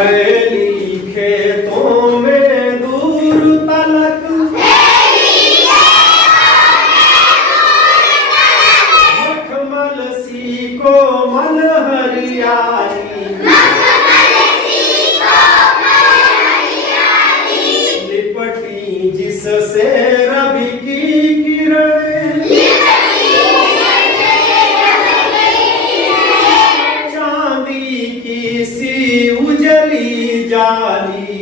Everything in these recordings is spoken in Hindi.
फैली खेतों में दूर तलक, मखमल सी कोमल हरियाली, लिपटी जिससे रवि की किरणें, चांदी की सी उजली जाली,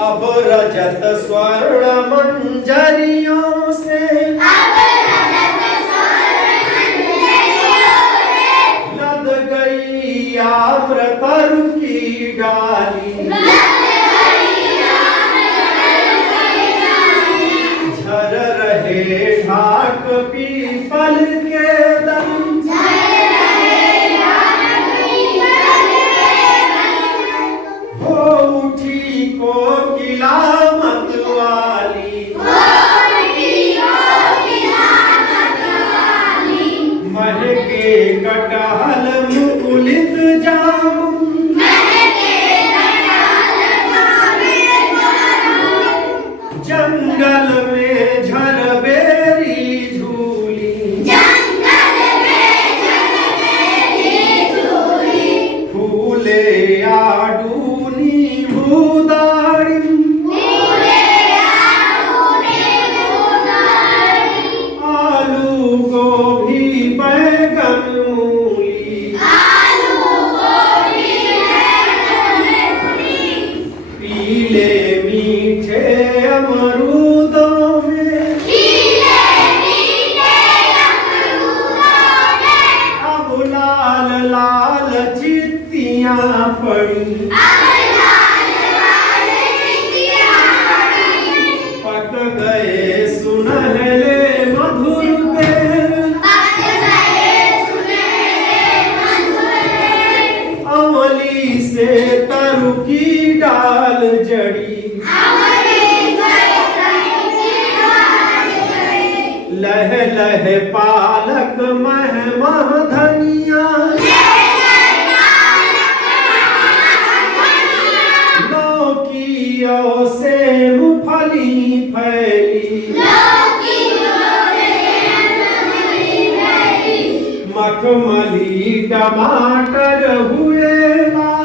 अब रजत स्वर्ण मंजरियों से लद गई आम्रतरु की डाली, झर रहे ढाक पीपल के दम, हो उठी कोकिला मतवाली, महके कटहल मुकुलित जामुन, जंगल में झरबेरी झूली, फूले आडूनी भूदाड़ी, आलू गोभी बैगन मूली, पीले मीठे अमरूदों में अब लाल लाल चित्तियां पड़ी, पक गए सुनहले मधुर बेर, अमली से तरु की डाल जड़ी, लह लह पालक मह मह धनिया, लौकियों से मुफली फैली, मखमली टमाटर हुए लाल,